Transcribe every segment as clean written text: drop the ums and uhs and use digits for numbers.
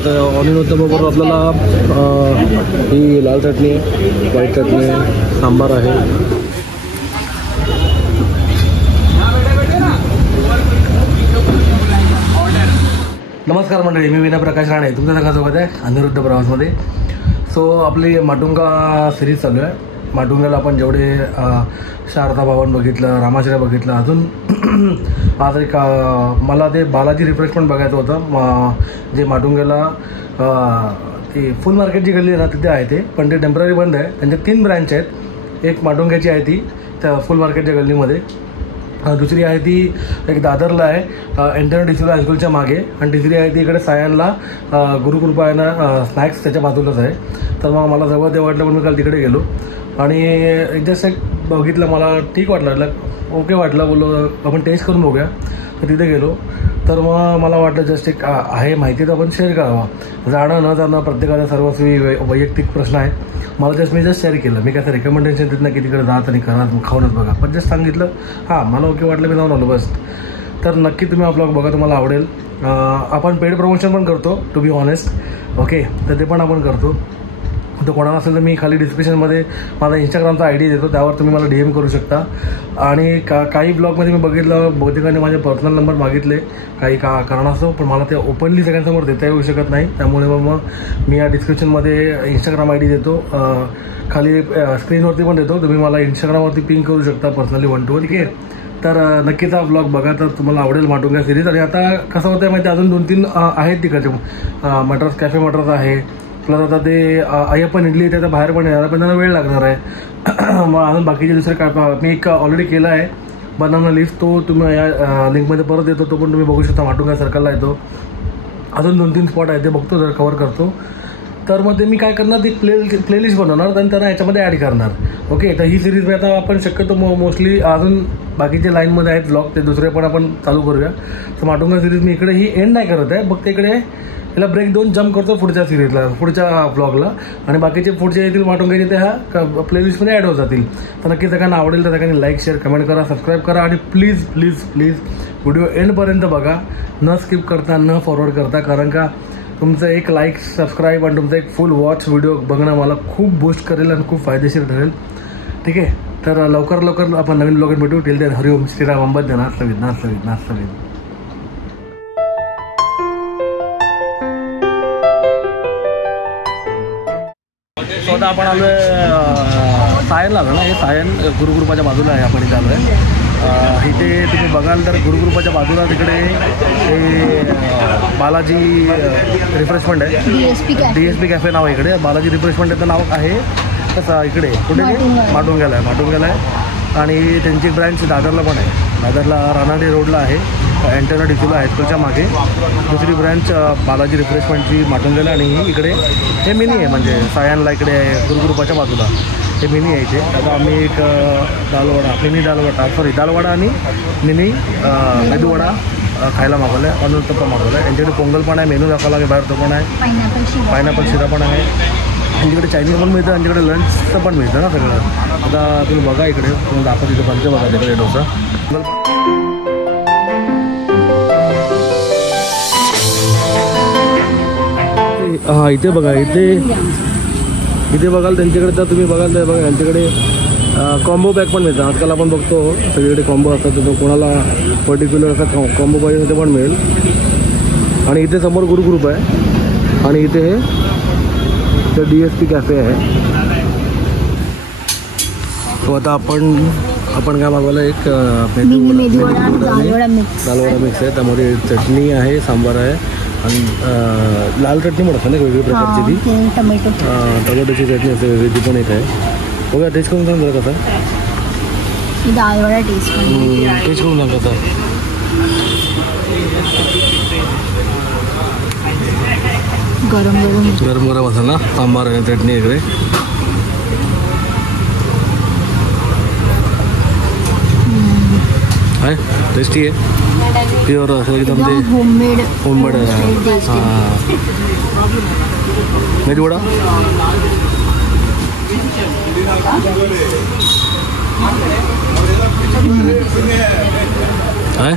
आता ऑनियन उत्तप्पाबरोबर आपल्याला ही लाल चटणी, व्हाईट चटणी, सांबार आहे. नमस्कार मंडळी, मी विनय प्रकाश राणे तुमच्या सगळ्यांसोबत आहे अनिरुद्ध प्रवासमध्ये. सो आपली माटुंगा सिरीज चालू आहे. माटुंगाला आपण जेवढे शारदा भवन बघितलं, रामाश्रय बघितलं, अजून आज एक मला ते बालाजी रिफ्रेशमेंट बघायचं होतं. जे माटुंगाला ती फुल मार्केटची गल्ली आहे ना, तिथे आहे ते, पण ते टेम्पररी बंद आहे. त्यांच्या 3 ब्रँच आहेत. एक माटुंग्याची आहे ती त्या फुल मार्केटच्या गल्लीमध्ये, दुसरी आहे ती एक दादरला आहे इंटरनेट डिस्ट्रिक्ट हायस्कूलच्या मागे, आणि तिसरी आहे ती इकडे सायनला गुरुकृपायना स्नॅक्स त्याच्या बाजूलाच आहे. तर मग मला जवळ ते वाटलं, पण मी काल तिकडे गेलो आणि जस्ट एक बघितलं, मला ठीक वाटलं, ओके वाटलं, बोललो आपण टेस्ट करून बघूया. तर तिथे गेलो तर मग मला वाटलं जस्ट एक आहे माहिती तर आपण शेअर करावा. जाणं न जाणं प्रत्येकाचा सर्वस्वी वैयक्तिक प्रश्न आहे. मला मी जस्ट शेअर केलं. मी काय रेकमेंडेशन देत नाही की तिकडे जात आणि करा खाऊनच बघा, पण जस्ट सांगितलं हां मला ओके वाटलं, मी जाऊन आलो बस. तर नक्की तुम्ही हा ब्लॉग बघा, तुम्हाला आवडेल. आपण पेड प्रमोशन पण करतो टू बी ऑनेस्ट, ओके, तर ते पण आपण करतो. तर कोणाला असेल तर मी खाली डिस्क्रिप्शनमध्ये माझा इंस्टाग्रामचा ID देतो, त्यावर तुम्ही मला DM करू शकता. आणि काही ब्लॉगमध्ये मी बघितलं बहुतेकांनी माझे पर्सनल नंबर मागितले काही कारणास्तव, पण मला ते ओपनली सगळ्यांसमोर देता येऊ शकत नाही. त्यामुळे मग मी या डिस्क्रिप्शनमध्ये इंस्टाग्राम ID देतो, खाली स्क्रीनवरती पण देतो. तुम्ही मला इंस्टाग्रामवरती पिंग करू शकता पर्सनली 1 to 1, ठीक आहे. तर नक्कीच हा ब्लॉग बघा, तर तुम्हाला आवडेल माटुंगा सिरीज. आणि आता कसं होतं आहे माहिती, अजून 2-3 आहेत तिकडचे. मटर्स कॅफे मटर्स आहे, प्लस आता ते अय्यप्पन इडली त्याचा बाहेर पण येणार, पण त्यांना वेळ लागणार आहे. मग अजून बाकीचे दुसरे काय मी एक ऑलरेडी केला आहे बनाना लीफ, तो तुम्ही या लिंकमध्ये परत येतो, तो पण तुम्ही बघू शकता. माटुंगा सर्कलला येतो. अजून 2-3 स्पॉट आहे, ते बघतो जर कवर करतो. तर मग ते मी काय करणार, ती प्लेलिस्ट बनवणार आणि त्यांना याच्यामध्ये ॲड करणार. ओके, तर ही सिरीज मी आता आपण शक्यतो मोस्टली अजून बाकीचे लाईनमध्ये आहेत ब्लॉग, ते दुसरे पण आपण चालू करूया. तर माटुंगा सिरीज मी इकडे ही एंड नाही करत आहे, फक्त इकडे याला ब्रेक 2 जम्प करतो पुढच्या सिरीजला, पुढच्या ब्लॉगला, आणि बाकीचे पुढचे येतील माटुंगाचे ते ह्या प्लेलिस्टमध्ये ॲड होत जातील. तर नक्की सगळ्यांना आवडेल तर सगळ्यांनी लाईक, शेअर, कमेंट करा, सबस्क्राईब करा, आणि प्लीज प्लीज प्लीज व्हिडिओ एंडपर्यंत बघा, न स्किप करता, न फॉरवर्ड करता, कारण का तुमचं एक लाईक, सबस्क्राईब आणि तुमचं एक फुल वॉच व्हिडिओ बघणं मला खूप बूस्ट करेल आणि खूप फायदेशीर ठरेल, ठीक आहे. तर लवकर आपण नवीन ब्लॉगात भेटू. टिल देन हरिओम, श्रीराम, अंबद, नाथ. सो आता आपण आलो आहे सायनला आलो ना. हे सायन गुरुकृपाच्या बाजूला आहे, आपण इथे आलो आहे. इथे तुम्ही बघाल तर गुरुकृपाच्या बाजूला तिकडे हे बालाजी रिफ्रेशमेंट आहे, DSP कॅफे नाव आहे इकडे. बालाजी रिफ्रेशमेंट याचं नाव आहे तसं इकडे कुठे माटुंग्याला आहे. आणि त्यांची ब्रँच दादरला पण आहे. दादरला रानाडे रोडला आहे, इंटरनेट डिस्ट्रिक्ट हायस्कूलच्या मागे. दुसरी ब्रँच बालाजी रिफ्रेशमेंटची माटुंग्याला, आणि इकडे हे मिनी आहे, म्हणजे सायनला इकडे आहे गुरुकृपाच्या बाजूला हे मिनी आहे इथे. आता आम्ही एक दालवडा आणि मिनी मेदूवडा खायला मागवलं आहे, ऑनियन उत्तप्पा मागवलं आहे. यांच्याकडे पोंगल पण आहे, मेनू दाखवला की बाहेर तो पण आहे, पायनॅपल शिरा पण आहे. यांच्याकडे चायनीज पण मिळतं, यांच्याकडे लंचचं पण मिळतं ना सगळं. आता तुम्ही बघा इकडे, तुम्ही दाखवतो तिथे बनते बघा तिकडे डोसा. हां इथे बघा, इथे बघाल त्यांच्याकडे, तर तुम्ही बघाल तर बघा यांच्याकडे कॉम्बो पॅक पण मिळतं. आजकाल आपण बघतो सगळीकडे कॉम्बो असतात, तर कोणाला पर्टिक्युलर असा कॉम्बो पाहिजे ते पण मिळेल. आणि इथे समोर गुरुकृप आहे, आणि इथे हे DSP कॅफे आहे. तो आता आपण काय मागवलं, एक दालवडा मिक्स आहे, त्यामध्ये चटणी आहे, सांबार आहे, आणि लाल चटणी म्हणतात ना वेगवेगळ्या प्रकारची, ती टोमॅटोची चटणी असते वेगळी, ती पण एक आहे. बघा टेस्ट करून सांग जरा कसा दालवडा टेस्ट करून सांग कसा. गरम असेल ना सांबार आणि चटणी इकडे. आहे टेस्टी आहे, प्युअर असं एकदम ते होममेड आहे. हां मेदूवडा आहे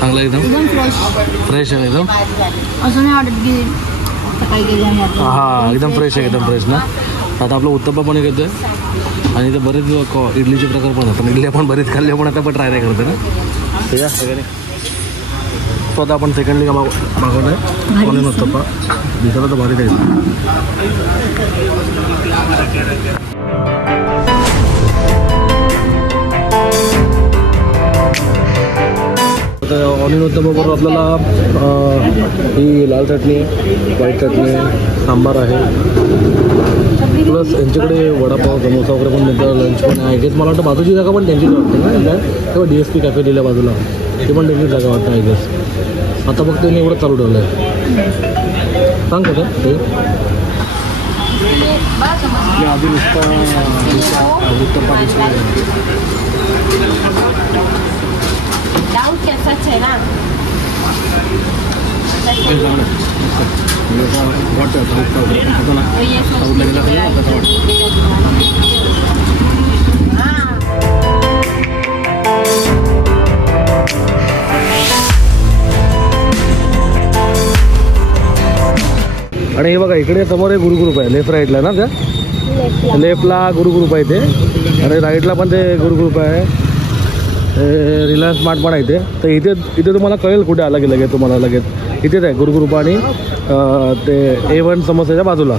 चांगला, एकदम फ्रेश आहे एकदम. असं नाही वाटत की सकाळी गेल्यानंतर हां एकदम फ्रेश आहे, एकदम फ्रेश ना. आता आपलं उत्तप्पा पण घेतो आहे आणि ते बरेच इडलीचे प्रकार पण आहेत, पण इडली आपण बरेच खाल्ले पण आता पण ट्राय नाही करतो ना. ठीक आहे सगळ्यांनी. तो आता आपण सेकंडली का मागवलं आहे ऑनियन उत्तप्पा. दिसायला तर भारी द्यायचं. ऑनियन उत्तप्पाबरोबर आपल्याला ही लाल चटणी, व्हाईट चटणी, सांबार आहे, प्लस यांच्याकडे वडापाव समोसा वगैरे पण मिळतं. लंच पण आहे. गेस मला वाटतं बाजूची जागा पण त्यांचीच वाटते ना, तेव्हा DSP कॅफे दिल्या बाजूला, ते पण त्यांचीच जागा वाटतं आय गेस. आता फक्त त्यांनी एवढं चालू ठेवलं आहे. सांग का ते आधी उत्तप्पा डाउट कैसा है ना आणि हे बघा इकडे समोर एक गुरुग्रुप आहे, लेफ्ट राईटला ना, त्या लेफ्टला गुरुग्रुप आहे ते, आणि राईटला पण ते गुरुग्रुप आहे. रिलायन्स स्मार्ट पण आहे इथे. तर इथे तुम्हाला कळेल कुठे आला की लगेच तुम्हाला लगेच इथेच आहे गुरुग्रुप आणि ते A1 समोसाच्या बाजूला.